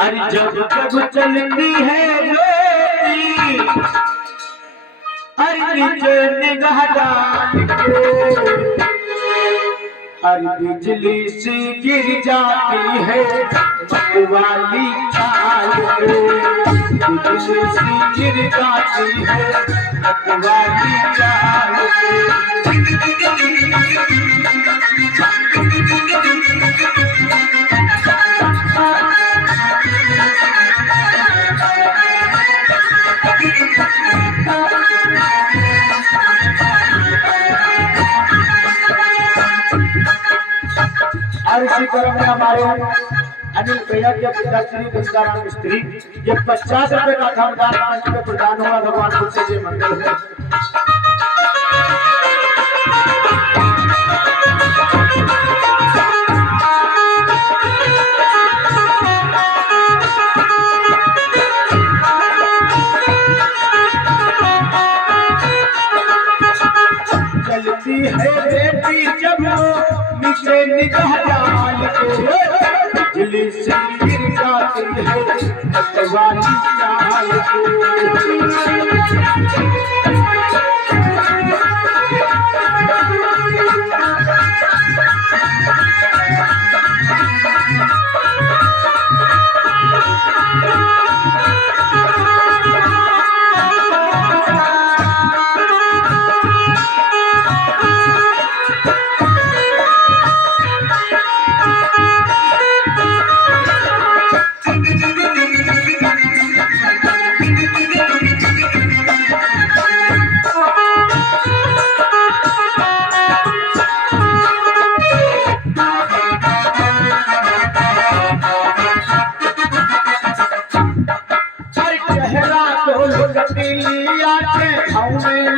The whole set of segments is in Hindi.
अरे जब जब चलती है ज्योति, अरे नीचे निगाह डाल के, अरे बिजली से गिर जाती है मतवाली चाल पे, बिजली से गिर जाती है मतवाली चाल पे। और इसी क्रम में हमारे अनिल भैया के पिता श्री गंगाराम मिस्त्री ये 50 रुपए का खानदान मंच में प्रदान हुआ। भगवान तुलसी जी मंदिर है। चलती है बेटी जब नीचे निगाह डाल के, बिजली से गिर जाती है मतवाली चाल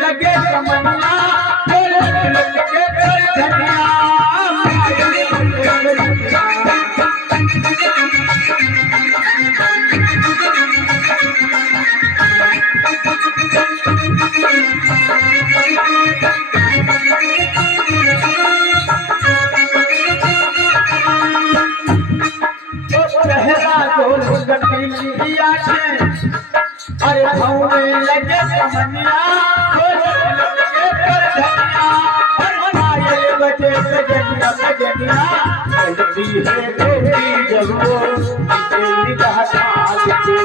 लगे तमन्ना के धनिया। अरे में लगे तमन्ना बजे सजनिया सजनिया चलती है बेटी जब वो नीचे निगाह डाल के,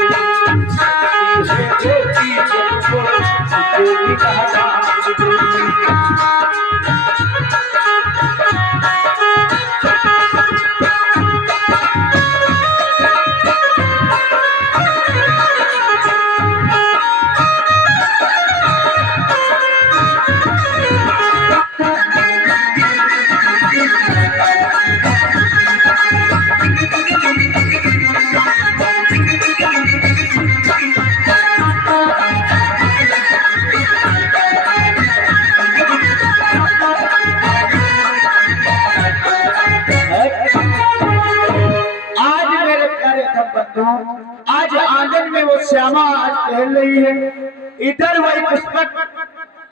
चलती है बेटी जब वो नीचे निगाह डाल के। आज आंगन में वो श्यामा आज टहल रही है। इधर वही पुष्पक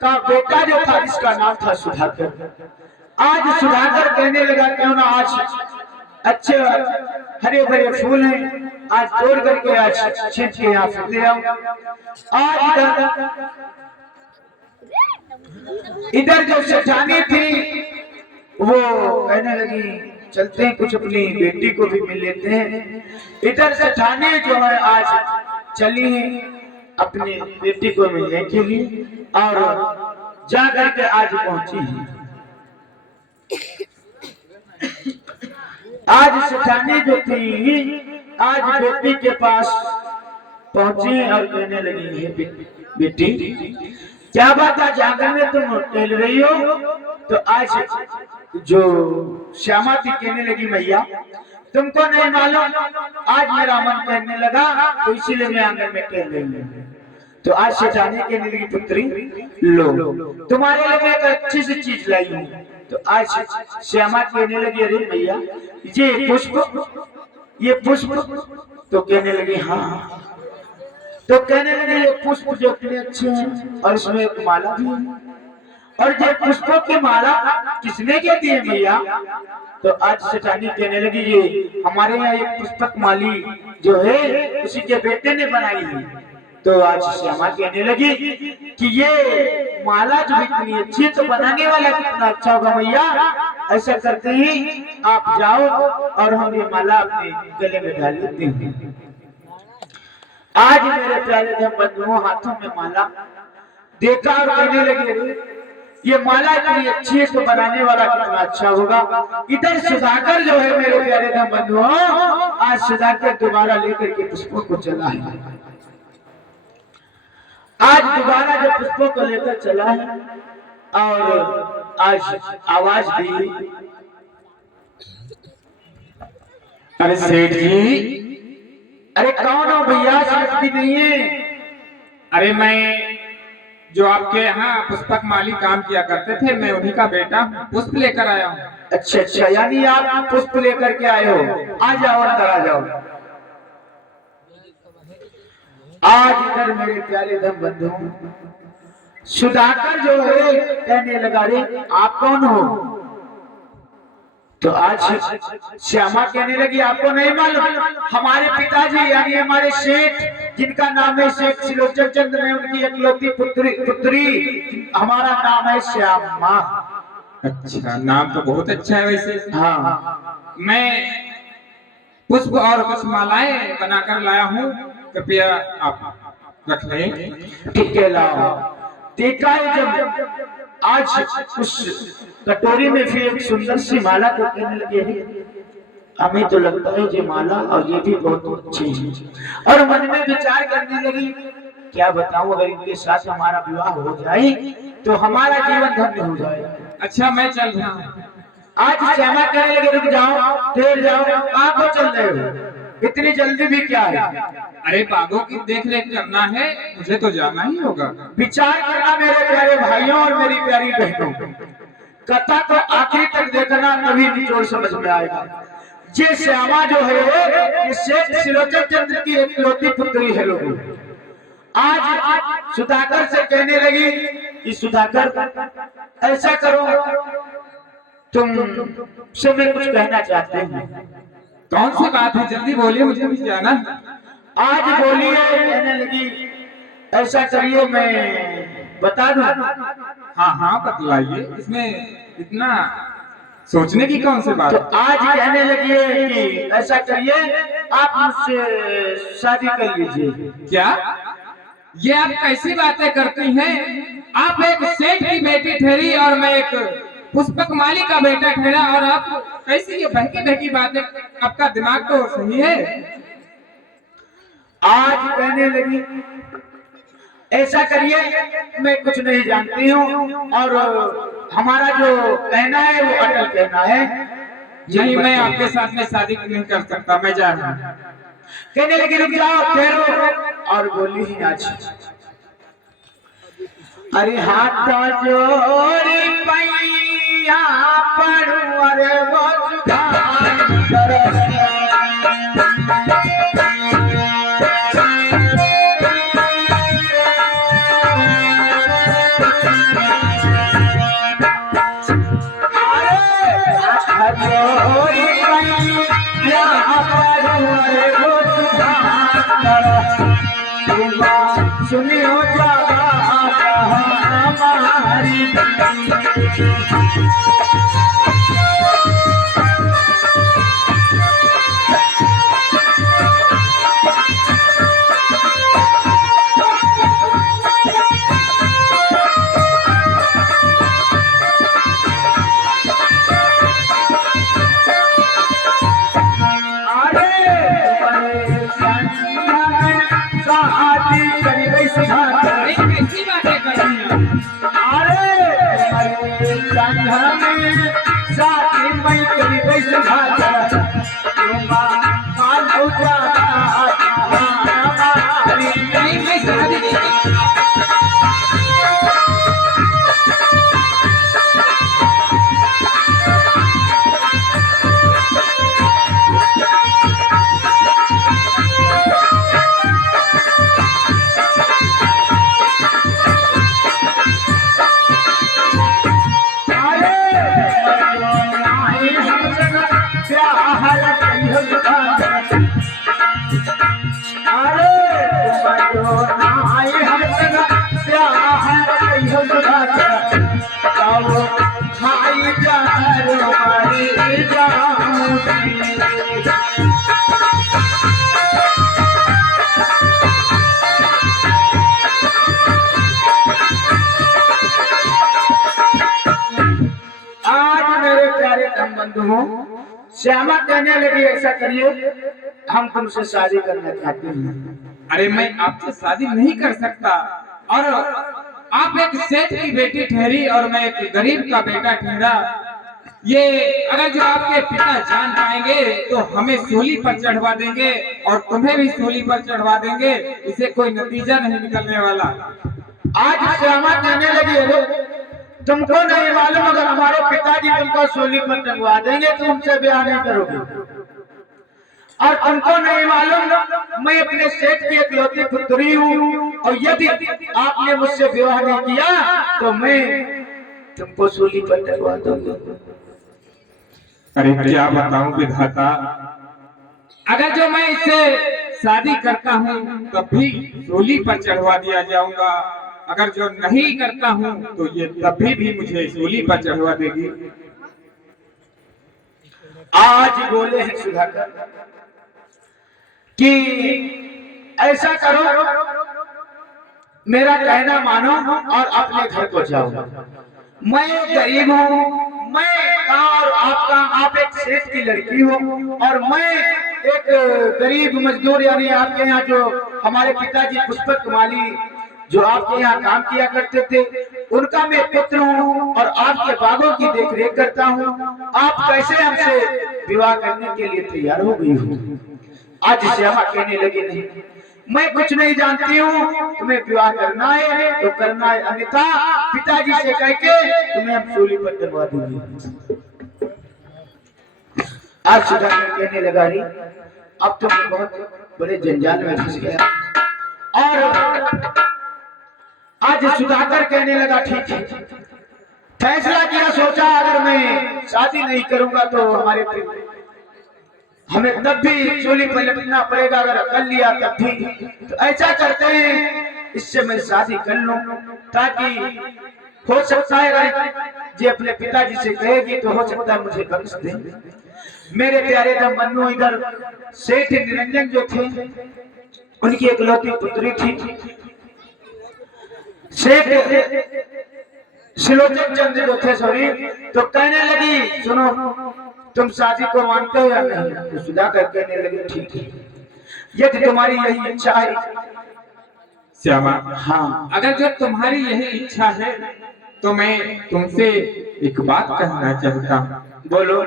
का बेटा जो था जिसका नाम था सुधाकर, आज सुधाकर कहने लगा क्यों ना आज अच्छे हरे भरे फूल हैं, आज तोड़ करके आज छीन के यहाँ फूल ले आओ। आज इधर जो सेठानी थी वो कहने लगी चलते हैं कुछ अपनी बेटी को भी मिल लेते हैं। इधर सेठानी जो है आज चली अपनी बेटी को मिलने के लिए और जा करके आज पहुंची है। आज सेठानी जो थी आज बेटी के पास पहुंची और कहने लगी है बेटी क्या बात आज आंगन में तुम टहल रही हो? तो आज जो श्यामा थी कहने लगी मैया तुमको नहीं मालूम आज मेरा मन कहने लगा तो इसीलिए मैं आंगन में टहल रही हूँ। तो आज सेठानी कहने लगी पुत्री लो तुम्हारे लिए एक अच्छी सी चीज लाई हूँ। तो आज श्यामा कहने लगी अरे मैया ये पुष्प तो कहने लगी हाँ। तो कहने लगे ये पुष्प जो इतने अच्छे हैं और इसमें एक माला भी है और ये पुष्पों की माला किसने के दी है भैया? तो आज सेठानी कहने लगी ये हमारे यहाँ एक पुस्तक माली जो है उसी के बेटे ने बनाई है। तो आज श्यामा कहने लगी कि ये माला जो इतनी अच्छी है तो बनाने वाला कितना अच्छा होगा मैया। ऐसा करते ही आप जाओ और हम ये माला अपने गले में डाल लेते हैं। आज मेरे प्यारे धर्म बंधुओं हाथों में माला देखा और कहने लगे ये माला इतनी अच्छी है तो बनाने वाला कितना अच्छा होगा। इधर सुधाकर जो है मेरे प्यारे धर्म बंधुओं आज सुधाकर दोबारा लेकर के पुष्पों को चला है। आज दोबारा जो पुष्पों को लेकर चला है और आज आवाज दी, अरे सेठ जी, अरे कौन हो भैया? शक्ति नहीं है। अरे मैं जो आपके यहाँ पुष्पक माली काम किया करते थे मैं उन्हीं का बेटा पुष्प लेकर आया हूँ। अच्छा अच्छा, यानी आप पुष्प लेकर के आए हो। आ जाओ अंदर आ जाओ। आज इधर मेरे प्यारे धर्म बंधुओं सुधाकर जो है कहने लगा रे आप कौन हो? तो आज श्यामा कहने लगी आपको नहीं मालूम? हमारे पिताजी यानी हमारे सेठ जिनका नाम है सेठ सिलोचन चंद्र में उनकी इकलौती पुत्री हमारा नाम है श्यामा। अच्छा, नाम तो बहुत अच्छा है वैसे। हाँ, मैं पुष्प और कुछ मालाएं बनाकर लाया हूँ, कृपया आप रख लें। ठीक है लाओ। देखा है जब आज उस कटोरी में फिर एक सुंदर सी माला को कहने लगे हैं हमें तो लगता है ये माला और ये भी बहुत अच्छी है। और मन में विचार करने लगी क्या बताऊं अगर इनके साथ हमारा विवाह हो जाए तो हमारा जीवन धन्य हो जाएगा। अच्छा, मैं चल रहा हूँ। आज श्यामा कहने लगे रुक जाओ, ठहर जाओ, कहाँ को चल रहे हो? इतनी जल्दी भी क्या है? अरे बागों की देख रेख करना है, मुझे तो जाना ही होगा। विचार करना मेरे प्यारे भाइयों और मेरी प्यारी बहनों, कथा को आखिरी तक देखना तभी निचोड़ समझ में आएगा। ये श्यामा जो है ये सेठ सिलोचन चंद्र की इकलौती पुत्री है। लोगों आज सुधाकर से कहने लगी कि सुधाकर ऐसा करो तुम से मैं कुछ कहना चाहते हैं। कौन सी बात है? जल्दी बोलिए, मुझे भी जाना है। आज बोलिए। कहने लगी ऐसा करिए मैं बता दूं? हाँ हाँ बतलाइए, इसमें इतना सोचने की कौन सी बात? तो आज कहने लगी है कि ऐसा करिए आप मुझसे शादी कर लीजिए। क्या ये आप कैसी बातें करती हैं? आप एक सेठ की बेटी ठहरी और मैं एक पुष्पक माली का बेटा ठहरा और आप कैसी ये बहकी बहकी बातें? आपका दिमाग तो सही है। आज कहने लगी ऐसा करिए मैं कुछ नहीं जानती हूँ और हमारा जो कहना है वो अटल कहना है। नहीं, मैं आपके साथ में शादी नहीं कर सकता, मैं जा रहा हूँ। कहने लगी रुक जाओ, ठहरो। और बोली ही आज अरे हाथ जोड़ी पैया पड़ू अरे वो जुगान करे। सुनियो हमारी कहियो सुधाकर अरे तुम जो नाई हम संग प्यार कहियो सुधाकर आओ खाई जहर मारी जाऊंगी आज मेरे प्यारे बंधुओं श्यामा कहने लगी ऐसा करिए हम तुमसे शादी करना चाहते हैं। अरे मैं आपसे शादी नहीं कर सकता और आप एक सेठ की बेटी ठहरी और मैं एक गरीब का बेटा ठहरा। ये अगर जो आपके पिता जान पाएंगे तो हमें सूली पर चढ़वा देंगे और तुम्हें भी सूली पर चढ़वा देंगे। इसे कोई नतीजा नहीं निकलने वाला। आज श्यामा कहने लगी है तुमको नहीं मालूम अगर हमारे पिताजी तुमको सूली पर टंगवा देंगे तो तुमसे ब्याह नहीं करोगे और तुमको नहीं मालूम मैं अपने सेठ की इकलौती पुत्री हूँ और यदि आपने मुझसे विवाह नहीं किया तो मैं तुमको सूली पर टंगवा दूंगा। अरे क्या बताऊं विधाता, अगर जो मैं इससे शादी करता हूँ तब भी सूली पर चढ़वा दिया जाऊंगा, अगर जो नहीं करता हूँ तो ये तभी भी मुझे सूली पर चढ़वा देगी। आज बोले हैं सुधाकर कि ऐसा करो मेरा कहना मानो और अपने घर को जाओ। मैं गरीब हूँ, मैं और आपका आप एक सेठ की लड़की हो और मैं एक गरीब मजदूर यानी आपके यहाँ जो हमारे पिताजी पुष्पक माली जो आपके यहाँ काम किया करते थे उनका मैं पुत्र हूँ और आपके बागों की देखरेख करता हूँ। आप कैसे हमसे विवाह करने के लिए तैयार हो गई हो? आज श्यामा कहने लगी नहीं मैं कुछ नहीं जानती हूँ, तुम्हें विवाह करना है तो करना है, अन्यथा पिताजी से कह के तुम्हें हम सूली पर टंगवा दूंगी। आज सुधाकर कहने लगा रही अब तो मैं बहुत बड़े जंजाल में फंस गया और आज सुधाकर कहने लगा ठीक है फैसला किया, सोचा अगर मैं शादी नहीं करूंगा तो हमें तब भी चूली पर लटकना पड़ेगा, अगर कर लिया तब भी तो ऐसा करते हैं इससे मैं शादी कर लूं ताकि हो सकता है अगर ये अपने पिताजी से कहेगी तो हो सकता है मुझे बख्श दे। मेरे प्यारे बन्नू इधर सेठ निरंजन जो थे उनकी इकलौती पुत्री थी सेठ सिलोचन चंद जो थे सॉरी, तो कहने लगी सुनो तुम शादी को मानते हो या नहीं? तो सुधाकर कहने लगे ठीक है यदि तुम्हारी यही इच्छा है। श्यामा हाँ अगर जो तुम्हारी यही इच्छा है तो मैं तुमसे एक बात कहना चाहता हूँ। बोलो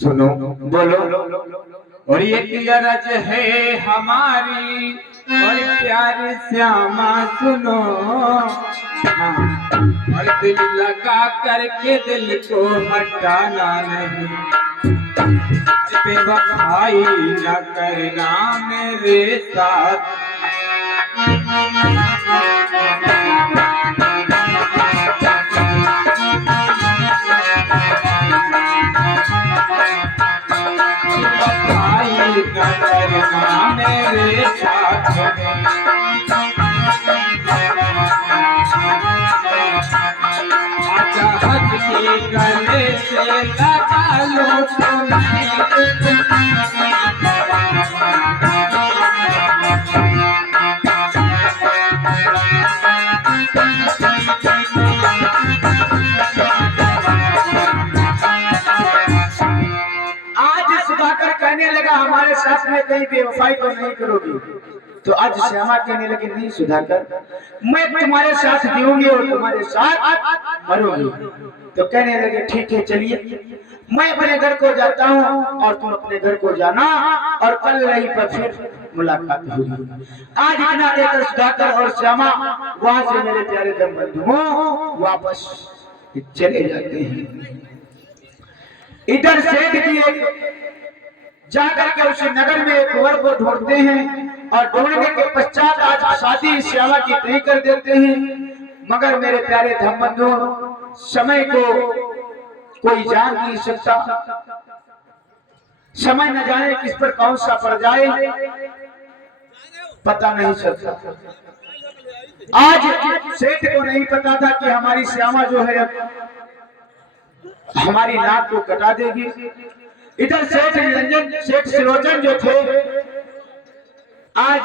सुनो बोलो। और ये गरज है हमारी और प्यार श्यामा सुनो, और दिल लगा करके दिल को हटाना नहीं, बेवफाई न करना मेरे साथ। बेवफाई न करना मेरे साथ। चाहत के गले से लगा लो आज सुधाकर कहने लगा हमारे साथ में कहीं बेवफाई तो नहीं करोगी? तो आज श्यामा कहने लगी नहीं सुधाकर मैं तुम्हारे साथ जीऊंगी और तुम्हारे साथ मरूंगी। तो कहने लगे ठीक है चलिए मैं अपने घर को जाता हूँ और तुम अपने घर को जाना और कल रही पर फिर मुलाकात होगी। आज इतना कहकर सुधाकर और श्यामा वहां से मेरे प्यारे बंधुओं वापस चले जाते हैं। इधर सेठ की जाकर के उसी नगर में एक वर को ढूंढते हैं और ढूंढने के पश्चात आज शादी श्यामा की तय कर देते हैं। मगर मेरे प्यारे धम्मबंधु समय को कोई जान नहीं सकता। समय न जाने किस पर कौन सा पड़ जाए, पता नहीं चलता। आज सेठ को नहीं पता था कि हमारी श्यामा जो है हमारी नाक को कटा देगी। इधर सेठ निरंजन, सेठ सिरोचन जो थे, आज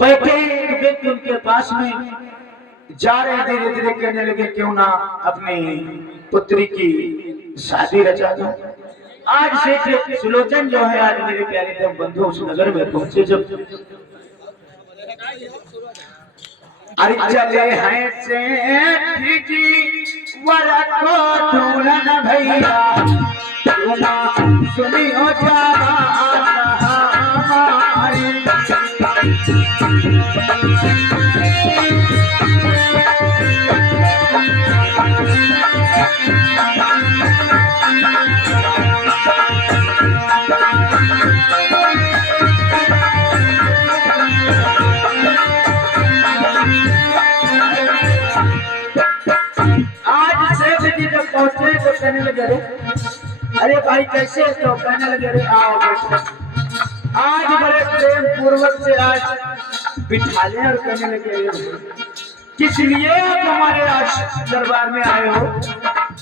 बैठे एक व्यक्ति उनके पास में जा रहे, धीरे धीरे कहने लगे क्यों ना अपनी पुत्री की शादी रचा दो। आज सेठ सुलोचन जो है, आज मेरे प्यारे दम बंधु उस नगर में पहुंचे। जब अरे चले हैं सेठ जी वर को ढूंढन भैया, सुनियो चारा पहुंचे तो कहने लगे अरे भाई कैसे, तो कहने लगे अरे आओ बैठो। आज बड़े प्रेम पूर्वक से आज बिठा ले और कहने लगे किस लिए आप हमारे आज दरबार में आए हो।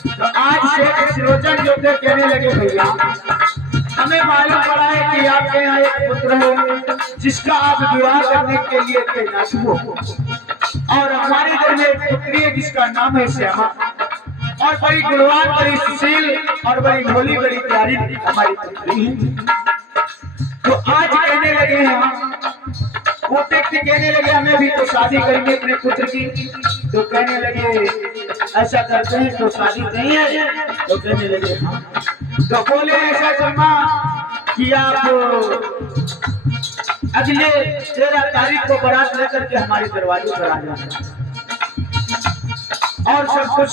तो आज सेठ सिरोचन जो थे कहने लगे भैया हमें मालूम पड़ा है कि आपके यहाँ एक पुत्र है जिसका आप विवाह करने के लिए तैनात हो, और हमारे घर में एक पुत्री है जिसका नाम है श्यामा, और बड़ी गुणवान, बड़ी सुशील और बड़ी भोली, बड़ी प्यारी हमारी पुत्री है। तो आज कहने लगे हैं, वो व्यक्ति कहने लगे हमें भी तो शादी करेंगे अपने पुत्र की। तो कहने लगे ऐसा करते हैं तो शादी नहीं है। तो कहने लगे हाँ। तो बोले ऐसा करना कि आप अगले 13 तारीख को बारात लेकर के हमारे दरवाजे पर आ जाना, और सब कुछ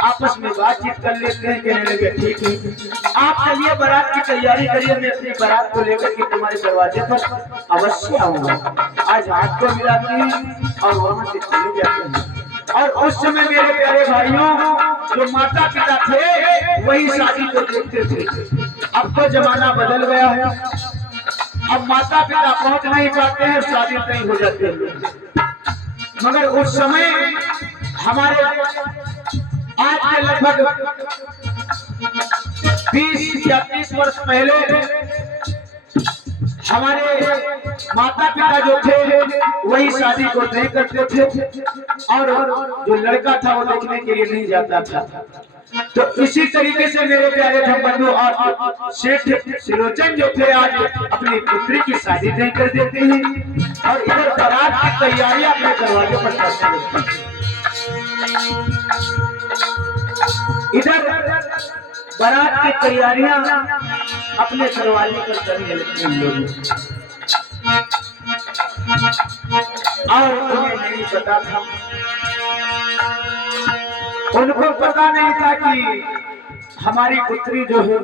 आपस में बातचीत कर लेते हैं। कहने लगे ठीक है, आप चलिए बारात की तैयारी करिए, मैं अपनी बारात को लेकर के तुम्हारे दरवाजे पर अवश्य आऊंगा। आज हाथ को मिलाते हैं और वहां से चले जाते हैं। और उस समय मेरे प्यारे भाइयों, जो माता पिता थे वही शादी को देखते थे। अब तो जमाना बदल गया है, अब माता पिता पहुंच नहीं पाते हैं, शादी नहीं हो जाती है। मगर उस समय हमारे आज के लगभग 20 या 30 वर्ष पहले हमारे माता पिता जो थे वही शादी को नहीं करते थे, और जो लड़का था वो देखने के लिए नहीं जाता था। तो इसी तरीके से मेरे प्यारे बंधु और सेठ सिरोचन जो थे आज अपनी पुत्री की शादी नहीं कर देते हैं, और इधर बारात की तैयारियां अपने दरवाजे पर करते हैं। इधर बारात की तैयारियां अपने दरवाजे पर करने लगते हैं लोग, और उन्हें नहीं पता था, उनको पता नहीं था कि हमारी पुत्री जो है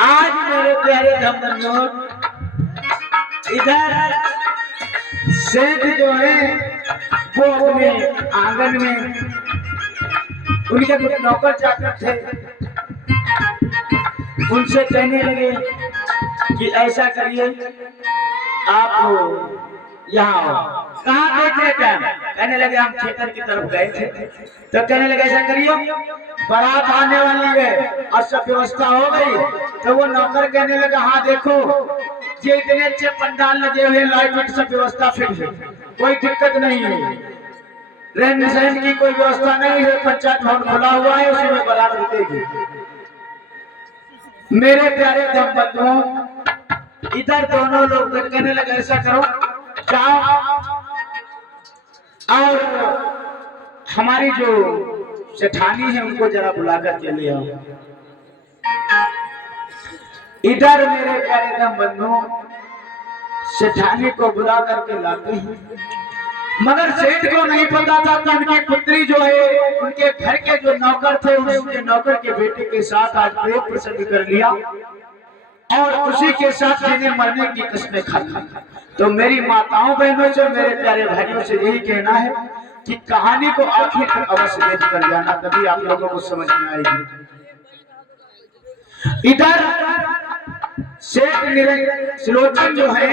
आज मेरे प्यारे धम्मनों, इधर सेठ जो है वो अपने आंगन में उनके कुछ नौकर चाकर थे, उनसे कहने लगे कि ऐसा करिए आप यहाँ आओ। कहाँ गए थे क्या? कहने लगे हम खेतर की तरफ गए थे। तो कहने लगे ऐसा करिए बारात आने वाली है और सब व्यवस्था हो गई। तो वो नौकर कहने लगा हाँ देखो ये इतने अच्छे पंडाल लगे हुए, लाइट सब व्यवस्था फिट है, कोई दिक्कत नहीं है, रहने सहने की कोई व्यवस्था नहीं है, पंचायत भवन खुला हुआ है, उसी में बारात रुकेगी। मेरे प्यारे दंपतियों, इधर दोनों लोग कहने लगे ऐसा करो जाओ और हमारी जो सेठानी है उनको जरा बुलाकर के ले आओ। इधर मेरे प्यारे दम बंधु सेठानी को बुला करके लाते हैं। मगर सेठ को नहीं पता था कि उनकी पुत्री जो है उनके घर के जो नौकर थे उनके नौकर के बेटे के साथ आज प्रेम प्रसंग कर लिया और उसी के साथ जीने मरने की कस्में खा ली। तो मेरी माताओं बहनों से मेरे प्यारे भाइयों से यही कहना है कि कहानी को आखिर तक अवश्य देख कर जाना, तभी आप लोगों को समझ में आएगी। इधर सेठ सुलोचन जो है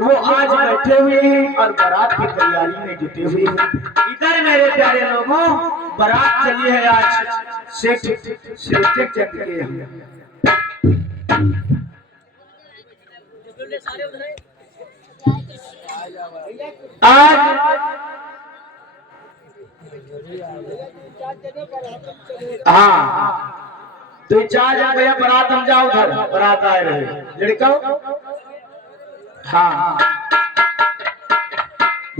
वो आज बैठे हुए हैं और बारात की तैयारी में जुटे हुए हैं। इधर मेरे प्यारे लोगों बारात चली है आज सेठ सुलोचन चंद के यहाँ। आज हाँ तो 4 जन भैया बारात हम जाओ, उधर बारात आए रहे लड़का। हाँ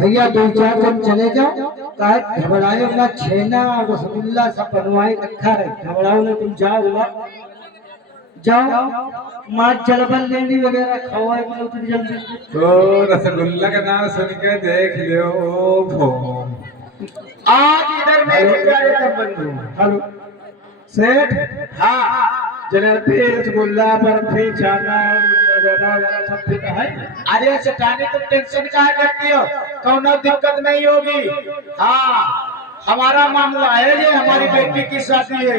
भैया 2-4 जन चले जाओ, घबराओ ना, छेना और रसगुल्ला सब बनवाए रखा रहे, घबराओ ना, तुम जाओ जाओ, माँ जलबल लेनी वगैरह खवाए तुम जल्दी। तो रसगुल्ला का नाम सुन के देख लो। आज इधर मेरे प्यारे बंधु हेलो सेठ, हाँ जलेबी रसगुल्ला बर्फी छाना सब ठीक है। अरे सेठानी तुम टेंशन काहे करती हो, कौनो दिक्कत नहीं होगी। हाँ हमारा मामला है, ये हमारी बेटी की शादी है।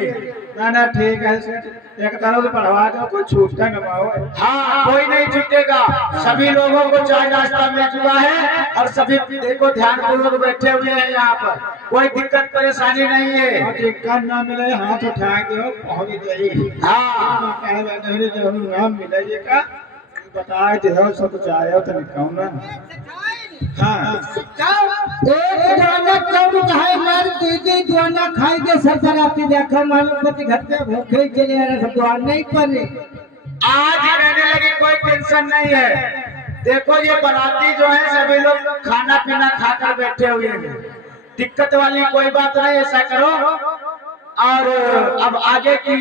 ना ठीक है सेठ, एक तरह से पढ़वा दो, कोई छूटता न पाओ। हाँ कोई नहीं छूटेगा, सभी लोगों को चाय नाश्ता मिल चुका है और सभी देखो ध्यान पूर्वक बैठे हुए हैं यहाँ पर, कोई दिक्कत परेशानी नहीं है। दिक्कत ना मिले हाथ उठा के पहुंच जाइए। हाँ नाम मिले का बता दो, सब कुछ आया तो निकाल ना। हाँ एक गाना कौन कहे मार दीदी गाना खाई के सब बराती देखो मालूम पति घर पे भूखे के लिए सब दुआ नहीं पड़े। आज रहने लगी, कोई टेंशन नहीं है। देखो ये बाराती जो है सभी लोग खाना पीना खाकर बैठे हुए हैं, दिक्कत वाली कोई बात नहीं। ऐसा करो और अब आगे की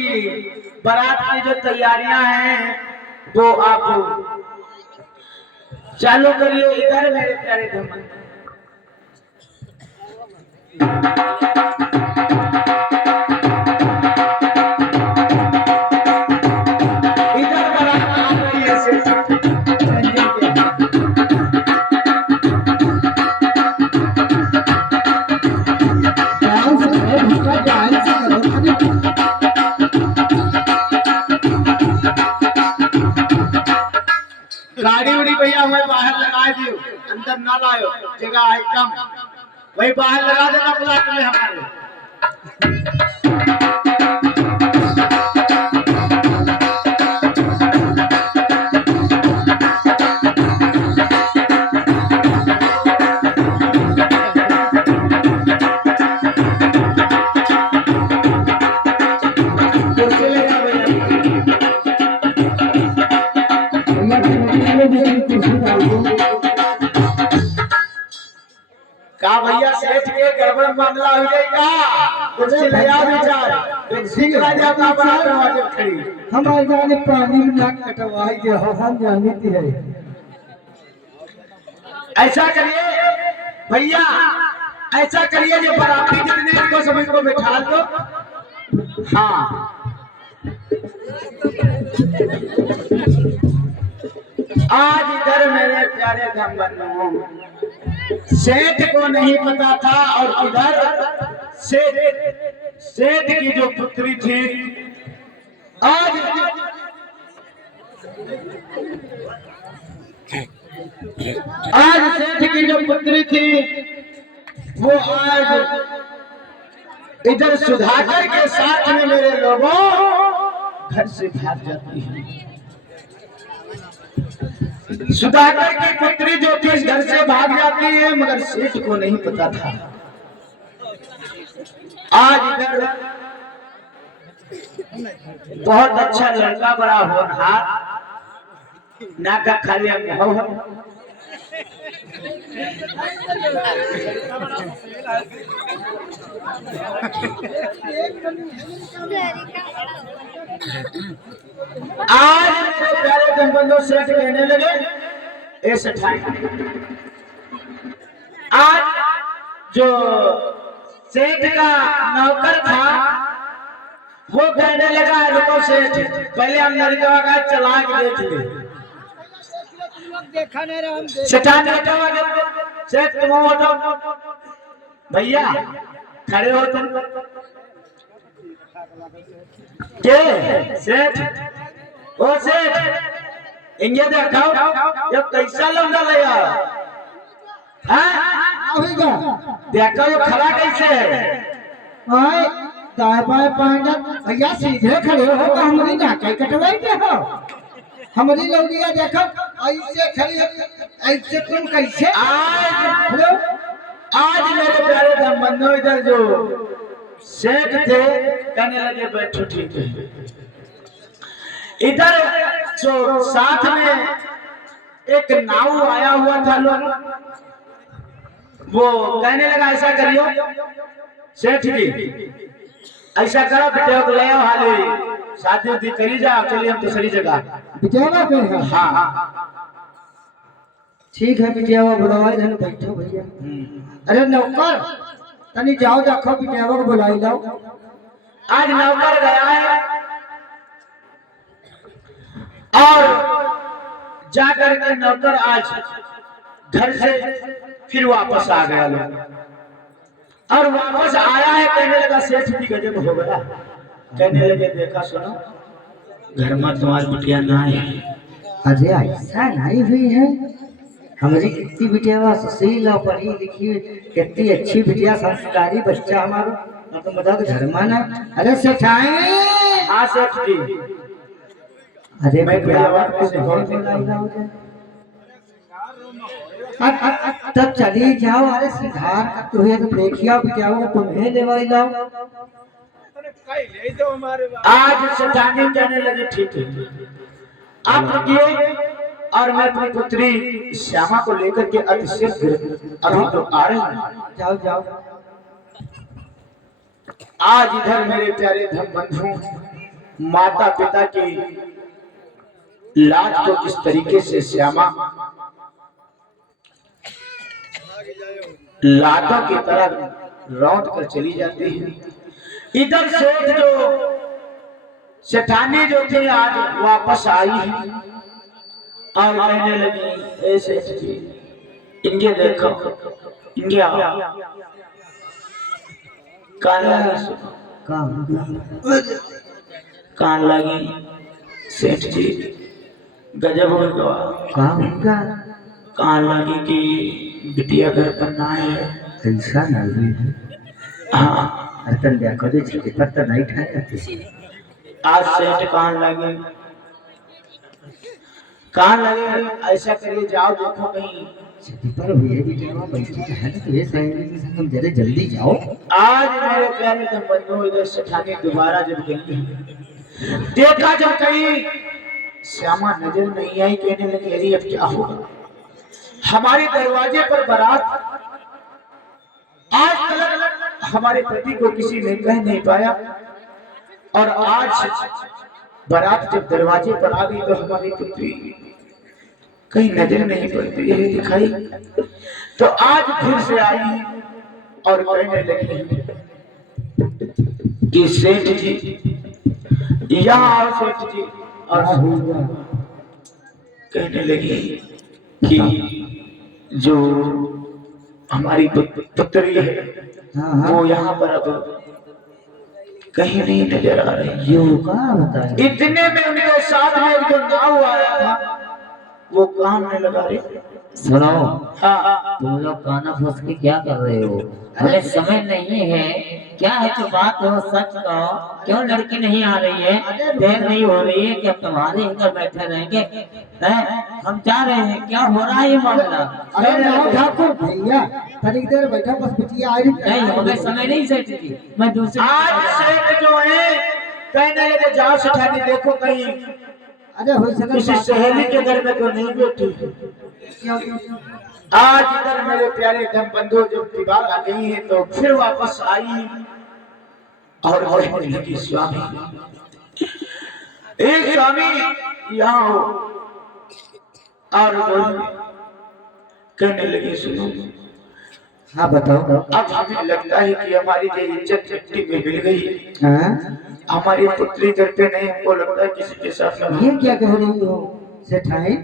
बारात की जो तैयारियां हैं वो आप चालू करिए। इधर मेरे प्यारे धर्म इधर बारात आ रही है गाड़ी उड़ी भैया हुए बाहर लगा दियो, अंदर ना लाओ, जगह है कम, वही बाहर लगा देना प्लाट में हमारे। का भैया सेठ के गड़बड़ मामला हो जाएगा, कुछ नया विचार सिंह राजा का बड़ा दरवाजे खड़ी। हमारे जाने पानी में नाक कटवाई के हम जानती है। ऐसा करिए भैया, ऐसा करिए जो बाराती जितने इनको सभी को बिठा दो। हाँ आज इधर मेरे प्यारे धर्म सेठ को नहीं पता था और इधर सेठ की जो पुत्री थी आज सेठ की जो पुत्री थी वो आज इधर सुधाकर के साथ में मेरे लोगों घर से भाग जाती है। सुधाकर की पुत्री जो थी घर से भाग जाती है, मगर सेठ को नहीं पता था। आज इधर बहुत अच्छा लड़का, बड़ा होनहार, नाका खाली अनुभव। आज प्यारे संबंधों सेठ कहने लगे, ए सेठाई आज जो सेठ का नौकर था वो कहने लगा, रुको सेठ, पहले हम लड़का का चला के देख ले। सेठानी सेठ तुम उठो, भैया खड़े हो तुम। के सेठ, ओ सेठ इंगे देखो ये कैसा लौंडा ले यार, देखो ये खड़ा कैसे है। आए दाएं बाएं पाएंगे भैया, सीधे खड़े हो तो हमारी नाके कटवाई के हो। हमारी लौंडिया देखो ऐसे खड़ी है, ऐसे तुम कैसे आज मेरे प्यारे संबंधों इधर जो सेठ थे कहने लगे बैठो ठीक है। इधर जो साथ में एक नाव आया हुआ था लोग, वो कहने लगा ऐसा करियो सेठ जी, ऐसा करो बेटे को ले आओ, हाली शादी उदी करी जा, चलिए हम दूसरी जगह बिटियावा पे है। हाँ हाँ ठीक है बिटियावा बुलावा जन बैठो भैया। अरे नौकर तनी जाओ देखो बिटियावा को बुलाई लाओ। आज नौकर गया है और जा करके नौकर आज घर से फिर वापस आ गया लोग, और वापस आया है कहने लगा सेठ जी गजब हो गया। कहने लगे देखा सुनो, घर में तुम्हारी बिटिया ना है। अरे ऐसा नहीं हुई है, हमारी कितनी बिटिया सुशील और पढ़ी लिखी, कितनी अच्छी बिटिया, संस्कारी बच्चा हमारा, तो मदद घर माना। अरे सेठाए, हाँ सेठ जी, अरे मैं तब चली जाओ। अरे सिंगार तुम्हें तो देखिया बिटिया को तुम्हें ले लाओ। आज सेठानी कहने लगे ठीक है आप रुकिए, और मैं अपनी पुत्री श्यामा को लेकर के अतिशीघ्र अभी तो आ रही हूँ। जाओ जाओ। आज इधर मेरे प्यारे धन बंधु माता पिता की लाज को किस तरीके से श्यामा लाडों की तरह रौंद कर चली जाती है। इधर सेठ जो सेठानी जो थे आज वापस आई है और कहने लगी ऐसे इनके देखो, इनके कान लगी सेठ जी गजब हो गया। कान लगी कि बिटिया घर पर ना है। ऐसा नहीं है। हाँ अतन देखो दे छिके पर तो नहीं ठाए जाते। आज सेठ कान लगे ऐसा करिए जाओ देखो कहीं छती पर हुई बिटिया बैठी है तो ये सहेली के संग तुम जरा जल्दी जाओ। आज मेरे प्यारे संबंधों इधर सेठानी दोबारा जब गई देखा जब कहीं श्यामा नजर नहीं आई, कहने लगी अरे अब क्या होगा। हमारे दरवाजे पर बारात आज तक हमारे पति को किसी ने कह नहीं पाया, और आज बारात जब दरवाजे पर आ गई तो हमारी पुत्री कहीं नजर नहीं पड़ती है दिखाई, तो आज फिर से आई और कहने लगी कि सेठ जी यहाँ आओ सेठ जी, और कहने लगी कि जो हमारी पुत्री है वो यहाँ पर अब कहीं नहीं नजर आ रही। इतने में उनके साथ में एक जो नाव आया था वो काम में लगा रही। सुनो, हाँ तुम लोग गाना फंस के क्या कर रहे हो? हमें समय नहीं है। क्या है जो बात हो सच कहो, क्यों लड़की नहीं आ रही है? देर नहीं हो रही है कि अब तुम्हारे इधर बैठे रहेंगे? हम जा रहे हैं, क्या हो रहा है ये मामला? अरे ठाकुर भैया थोड़ी देर बैठा, बस बिटिया आई नहीं हमें समय नहीं सेठ जी, मैं दूसरे आज सेठ जो है कहने लगे जाओ सेठानी देखो कहीं अरे हो सके किसी सहेली के घर में तो नहीं बैठी। आज इधर मेरे प्यारे धन बंधु जब दीवार आ गई है तो फिर वापस आई और कहने लगी स्वामी एक स्वामी यहाँ हो, और कहने लगी सुनो हाँ बताओ। अब हमें लगता है कि हमारी जो इज्जत मिट्टी में मिल गई है। हाँ हमारी पुत्री घर पे नहीं, हमको लगता है किसी के साथ ये क्या कह रही हो सेठाई?